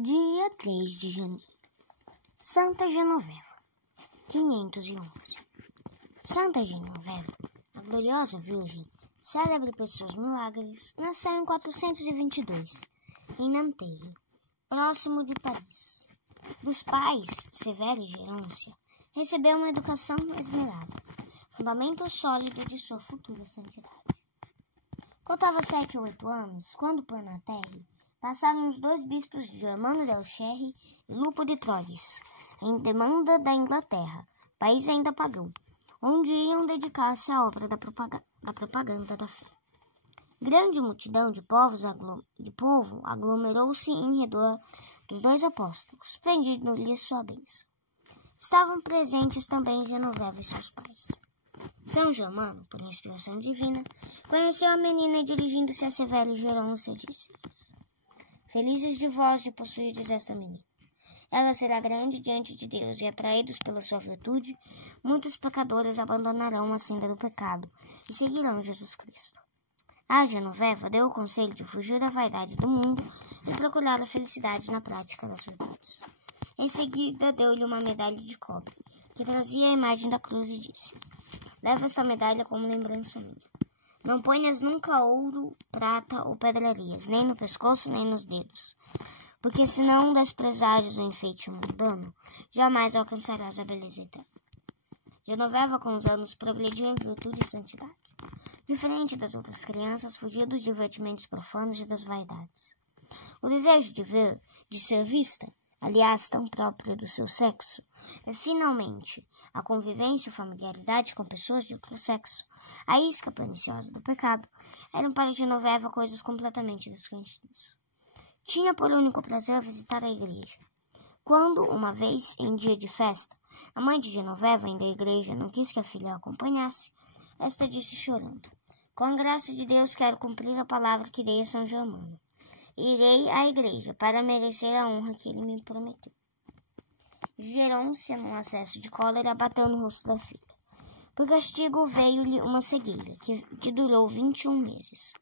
Dia 3 de janeiro. Santa Genoveva, 511. Santa Genoveva, a gloriosa Virgem, célebre por seus milagres, nasceu em 422, em Nanterre, próximo de Paris. Dos pais, Severo e Gerôncia, recebeu uma educação esmerada, fundamento sólido de sua futura santidade. Contava 7 ou 8 anos, quando por Nanterre passaram os 2 bispos Germano de Auxerre e Lupo de Troyes, em demanda da Inglaterra, país ainda pagão, onde iam dedicar-se à obra da propaganda da fé. Grande multidão de povo aglomerou-se em redor dos 2 apóstolos, pedindo-lhes sua bênção. Estavam presentes também Genoveva e seus pais. São Germano, por inspiração divina, conheceu a menina e, dirigindo-se a Severo e Gerôncia, disse-lhes: Felizes de vós de possuirdes esta menina. Ela será grande diante de Deus, e, atraídos pela sua virtude, muitos pecadores abandonarão a senda do pecado e seguirão Jesus Cristo. A Genoveva deu o conselho de fugir da vaidade do mundo e procurar a felicidade na prática das virtudes. Em seguida, deu-lhe uma medalha de cobre, que trazia a imagem da cruz, e disse: Leva esta medalha como lembrança minha. Não ponhas nunca ouro, prata ou pedrarias, nem no pescoço, nem nos dedos, porque se não desprezares o enfeite mundano, jamais alcançarás a beleza eterna. Genoveva, com os anos, progrediu em virtude e santidade. Diferente das outras crianças, fugia dos divertimentos profanos e das vaidades. O desejo de ser vista, aliás, tão próprio do seu sexo, é, finalmente, a convivência e familiaridade com pessoas de outro sexo, a isca perniciosa do pecado, eram para Genoveva coisas completamente desconhecidas. Tinha por único prazer visitar a igreja. Quando, uma vez, em dia de festa, a mãe de Genoveva, indo à igreja, não quis que a filha a acompanhasse, esta disse chorando: Com a graça de Deus, quero cumprir a palavra que dei a São Germano. Irei à igreja para merecer a honra que ele me prometeu. Gerôncia, num acesso de cólera, bateu no rosto da filha. Por castigo, veio-lhe uma cegueira, que durou 21 meses.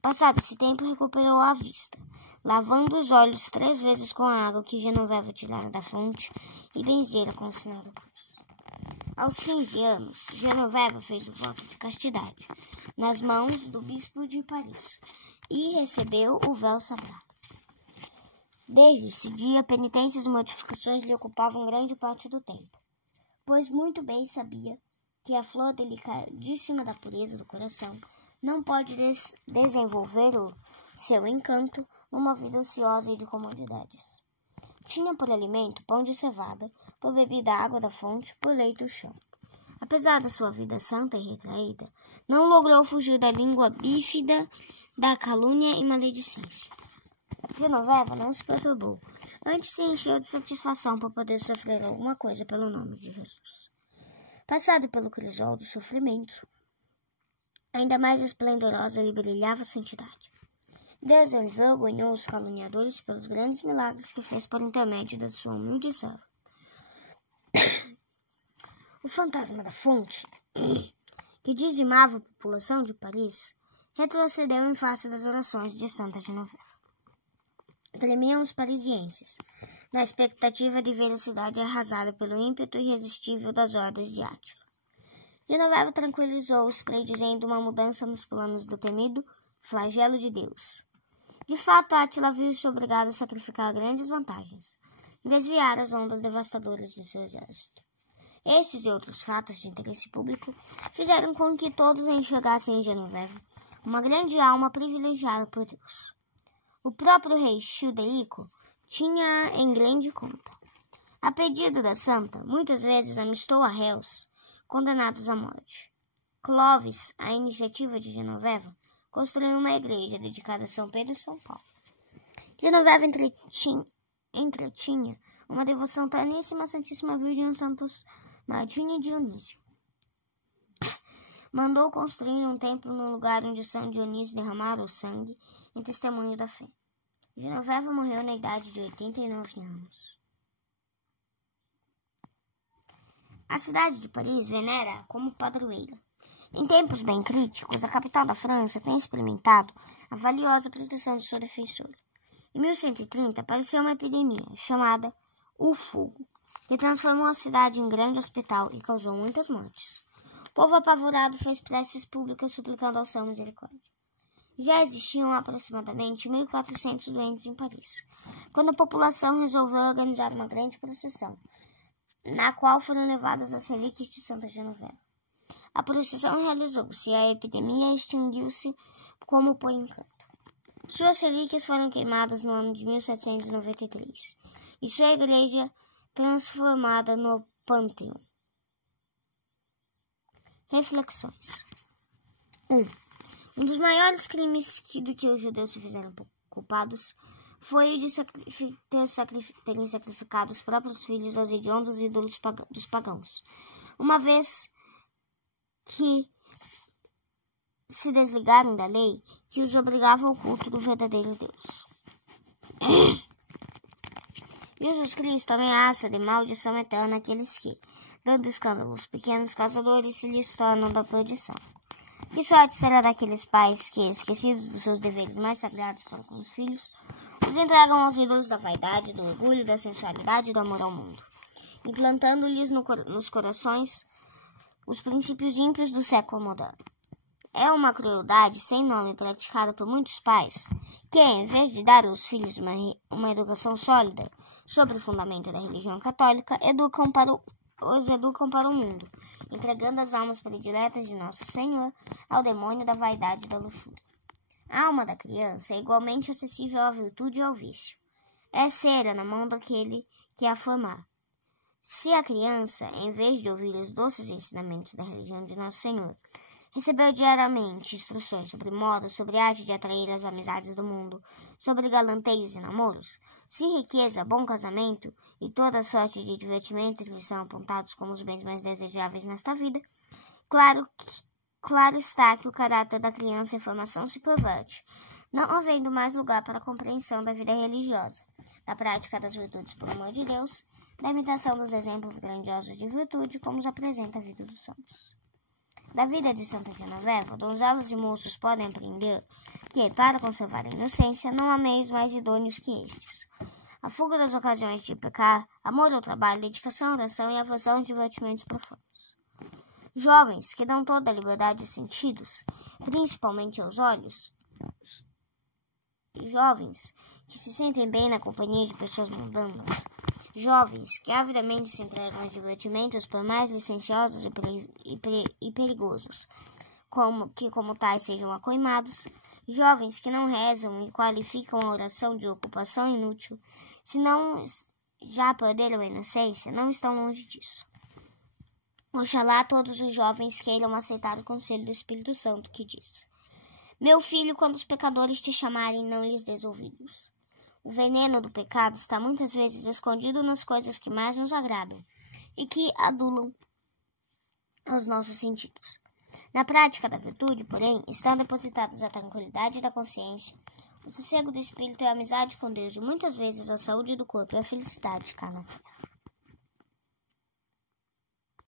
Passado esse tempo, recuperou a vista, lavando os olhos 3 vezes com a água que Genoveva tirara da fonte e benzera com o sinal da cruz. Aos 15 anos, Genoveva fez o voto de castidade, nas mãos do bispo de Paris, e recebeu o véu sagrado. Desde esse dia, penitências e mortificações lhe ocupavam grande parte do tempo, pois muito bem sabia que a flor delicadíssima da pureza do coração não pode desenvolver o seu encanto numa vida ociosa e de comodidades. Tinha por alimento pão de cevada, por bebida água da fonte, por leito o chão. Apesar da sua vida santa e retraída, não logrou fugir da língua bífida, da calúnia e maledicência. Genoveva não se perturbou, antes se encheu de satisfação por poder sofrer alguma coisa pelo nome de Jesus. Passado pelo crisol do sofrimento, ainda mais esplendorosa lhe brilhava a santidade. Deus envergonhou os caluniadores pelos grandes milagres que fez por intermédio da sua humilde serva. O fantasma da fonte, que dizimava a população de Paris, retrocedeu em face das orações de Santa Genoveva. Tremiam os parisienses, na expectativa de ver a cidade arrasada pelo ímpeto irresistível das ordens de Átila. Genoveva tranquilizou-os, predizendo uma mudança nos planos do temido flagelo de Deus. De fato, Átila viu-se obrigado a sacrificar grandes vantagens e desviar as ondas devastadoras de seu exército. Estes e outros fatos de interesse público fizeram com que todos enxergassem em Genoveva uma grande alma privilegiada por Deus. O próprio rei Childerico tinha em grande conta. A pedido da santa, muitas vezes amistou a réus condenados à morte. Clovis, à iniciativa de Genoveva, construiu uma igreja dedicada a São Pedro e São Paulo. Genoveva entretinha uma devoção terníssima à Santíssima Virgem e aos Santos Martinho e Dionísio. Mandou construir um templo no lugar onde São Dionísio derramara o sangue em testemunho da fé. Genoveva morreu na idade de 89 anos. A cidade de Paris venera como padroeira. Em tempos bem críticos, a capital da França tem experimentado a valiosa proteção de sua defensora. Em 1130, apareceu uma epidemia chamada o fogo, que transformou a cidade em grande hospital e causou muitas mortes. O povo apavorado fez preces públicas suplicando ao céu misericórdia. Já existiam aproximadamente 1.400 doentes em Paris, quando a população resolveu organizar uma grande procissão, na qual foram levadas as relíquias de Santa Genoveva. A procissão realizou-se e a epidemia extinguiu-se como por encanto. Suas relíquias foram queimadas no ano de 1793 e sua igreja transformada no Panteão. Reflexões. 1. dos maiores crimes de que os judeus se fizeram culpados foi o de terem sacrificado os próprios filhos aos hediondos ídolos dos pagãos, uma vez que se desligaram da lei que os obrigava ao culto do verdadeiro Deus. Jesus Cristo ameaça de maldição eterna aqueles que, dando escândalos pequenos causadores, se lhes tornam da perdição. Que sorte será daqueles pais que, esquecidos dos seus deveres mais sagrados para com os filhos, os entregam aos ídolos da vaidade, do orgulho, da sensualidade e do amor ao mundo, implantando-lhes nos corações os princípios ímpios do século moderno. É uma crueldade sem nome praticada por muitos pais que, em vez de dar aos filhos uma educação sólida sobre o fundamento da religião católica, os educam para o mundo, entregando as almas prediletas de Nosso Senhor ao demônio da vaidade e da luxúria. A alma da criança é igualmente acessível à virtude e ao vício. É cera na mão daquele que a formar. Se a criança, em vez de ouvir os doces ensinamentos da religião de Nosso Senhor, recebeu diariamente instruções sobre modos, sobre a arte de atrair as amizades do mundo, sobre galanteios e namoros, se riqueza, bom casamento e toda sorte de divertimentos lhe são apontados como os bens mais desejáveis nesta vida, claro está que o caráter da criança em formação se perverte, não havendo mais lugar para a compreensão da vida religiosa, da prática das virtudes por amor de Deus, da imitação dos exemplos grandiosos de virtude como os apresenta a vida dos santos. Da vida de Santa Genoveva, donzelas e moços podem aprender que, para conservar a inocência, não há meios mais idôneos que estes. A fuga das ocasiões de pecar, amor ao trabalho, dedicação à oração e aversão aos divertimentos profanos. Jovens que dão toda a liberdade aos sentidos, principalmente aos olhos. Jovens que se sentem bem na companhia de pessoas mundanas. Jovens que avidamente se entregam aos divertimentos por mais licenciosos e perigosos, como tais sejam acoimados. Jovens que não rezam e qualificam a oração de ocupação inútil, se não já perderam a inocência, não estão longe disso. Oxalá todos os jovens queiram aceitar o conselho do Espírito Santo que diz: Meu filho, quando os pecadores te chamarem, não lhes dês ouvidos. O veneno do pecado está muitas vezes escondido nas coisas que mais nos agradam e que adulam aos nossos sentidos. Na prática da virtude, porém, estão depositadas a tranquilidade da consciência, o sossego do espírito e a amizade com Deus, e muitas vezes a saúde do corpo e a felicidade cá na terra.